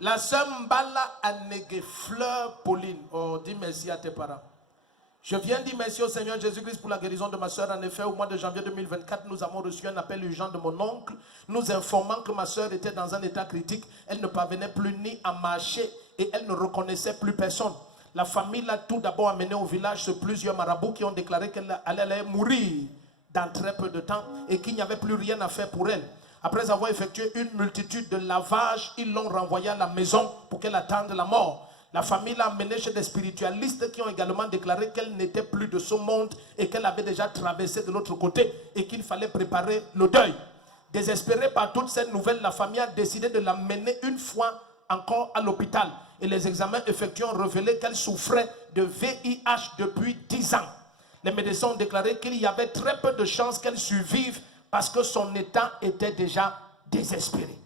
La sœur Mbala Anege Fleur Pauline. Oh, dis merci à tes parents. Je viens dire merci au Seigneur Jésus-Christ pour la guérison de ma soeur. En effet, au mois de janvier 2024, nous avons reçu un appel urgent de mon oncle, nous informant que ma soeur était dans un état critique. Elle ne parvenait plus ni à marcher et elle ne reconnaissait plus personne. La famille l'a tout d'abord amenée au village sur plusieurs marabouts qui ont déclaré qu'elle allait mourir dans très peu de temps et qu'il n'y avait plus rien à faire pour elle. Après avoir effectué une multitude de lavages, ils l'ont renvoyée à la maison pour qu'elle attende la mort. La famille l'a amenée chez des spiritualistes qui ont également déclaré qu'elle n'était plus de ce monde et qu'elle avait déjà traversé de l'autre côté et qu'il fallait préparer le deuil. Désespérée par toutes ces nouvelles, la famille a décidé de l'amener une fois encore à l'hôpital. Et les examens effectués ont révélé qu'elle souffrait de VIH depuis 10 ans. Les médecins ont déclaré qu'il y avait très peu de chances qu'elle survive parce que son état était déjà désespéré.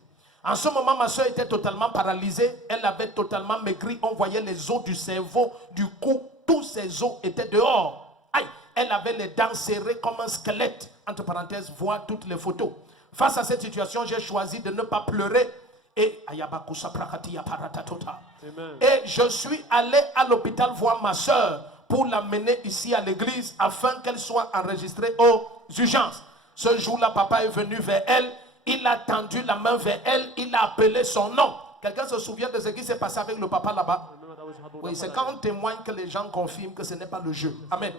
En ce moment, ma soeur était totalement paralysée. Elle avait totalement maigri. On voyait les os du cerveau, du cou. Tous ses os étaient dehors. Aïe, elle avait les dents serrées comme un squelette. Entre parenthèses, voir toutes les photos. Face à cette situation, j'ai choisi de ne pas pleurer. Et je suis allé à l'hôpital voir ma soeur pour l'amener ici à l'église afin qu'elle soit enregistrée aux urgences. Ce jour-là, papa est venu vers elle. Il a tendu la main vers elle. Il a appelé son nom. Quelqu'un se souvient de ce qui s'est passé avec le papa là-bas? Oui, c'est quand on témoigne que les gens confirment que ce n'est pas le jeu. Amen.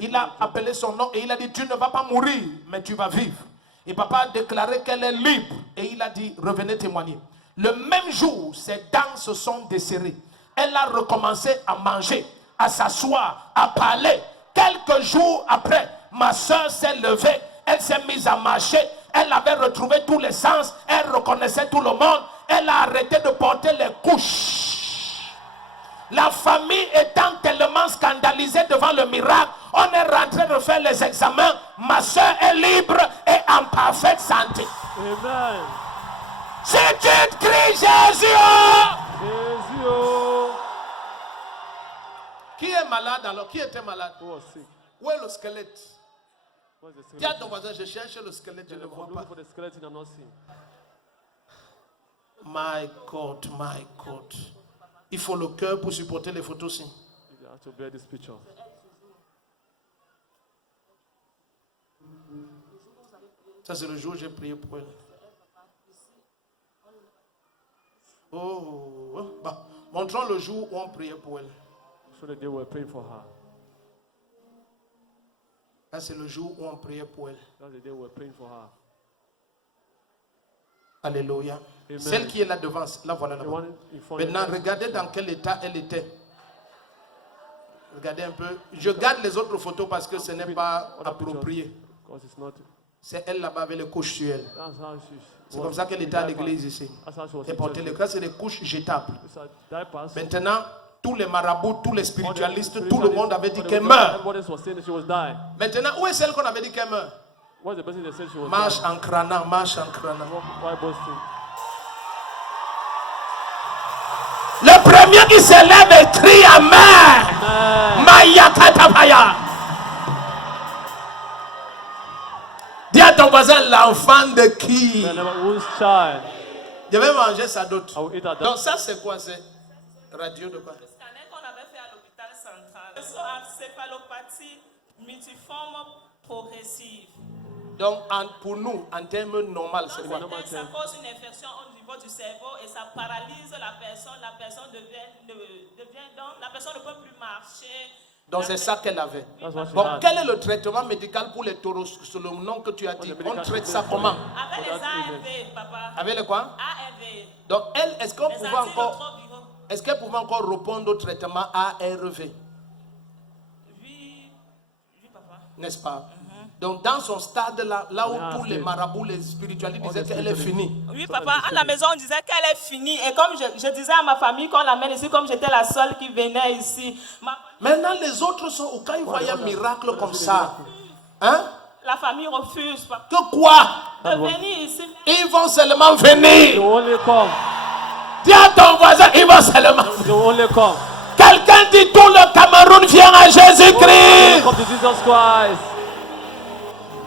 Il a appelé son nom et il a dit, tu ne vas pas mourir, mais tu vas vivre. Et papa a déclaré qu'elle est libre. Et il a dit, revenez témoigner. Le même jour, ses dents se sont desserrées. Elle a recommencé à manger, à s'asseoir, à parler. Quelques jours après, ma soeur s'est levée. Elle s'est mise à marcher. Elle avait retrouvé tous les sens. Elle reconnaissait tout le monde. Elle a arrêté de porter les couches. La famille étant tellement scandalisée devant le miracle, on est rentré de faire les examens. Ma soeur est libre et en parfaite santé. Amen. Si tu te cries Jésus, Jésus. Qui est malade alors? Qui était malade? Où est le squelette? Dis à ton voisin, je cherche le squelette, je ne le vois pas. My God, my God. Il faut le cœur pour supporter les photos-ci. Ça, c'est le jour où j'ai prié pour elle. Oh, bah, montrons le jour où on priait pour elle. Là, c'est le jour où on priait pour elle. Alléluia. Amen. Celle qui est là devant, là voilà là-bas. Maintenant, regardez dans quel état elle était. Regardez un peu. Je garde les autres photos parce que ce n'est pas approprié. C'est elle là-bas avec les couches sur elle. C'est comme ça qu'elle était à l'église ici. Et porter les couches, c'est des couches jetables. Maintenant, tous les marabouts, tous les spiritualistes, tout le monde avait dit qu'elle meurt. Maintenant, où est celle qu'on avait dit qu'elle meurt? Marche en crânant, marche en crânant. Le premier qui se lève et crie Amen. Maya katapaya. Dis à ton voisin, l'enfant de qui? Je vais manger ça d'autre. Donc ça c'est quoi? C'est radio de quoi? Encéphalopathie multiforme progressive. Donc pour nous, en termes normaux, c'est quoi? Ça cause une infection au niveau du cerveau et ça paralyse la personne. La personne la personne ne peut plus marcher. Donc c'est ça qu'elle avait. Bon, quel est le traitement médical pour les taureaux? C'est le nom que tu as dit. On traite ça comment? Avec les ARV, papa. Avec les quoi? ARV. Donc elle, est-ce qu'elle pouvait encore répondre au traitement ARV? Oui, papa. N'est-ce pas? Donc dans son stade là où tous les marabouts, les spiritualistes disaient qu'elle est finie. Oui papa, à la maison on disait qu'elle est finie. Et comme je disais à ma famille qu'on l'amène ici, comme j'étais la seule qui venait ici. Maintenant les autres sont, quand ils voyaient un miracle comme ça, hein? La famille refuse, papa. Que quoi? De venir ici. Ils vont seulement venir. Dis à ton voisin, ils vont seulement venir. Quelqu'un dit tout le Cameroun vient à Jésus-Christ.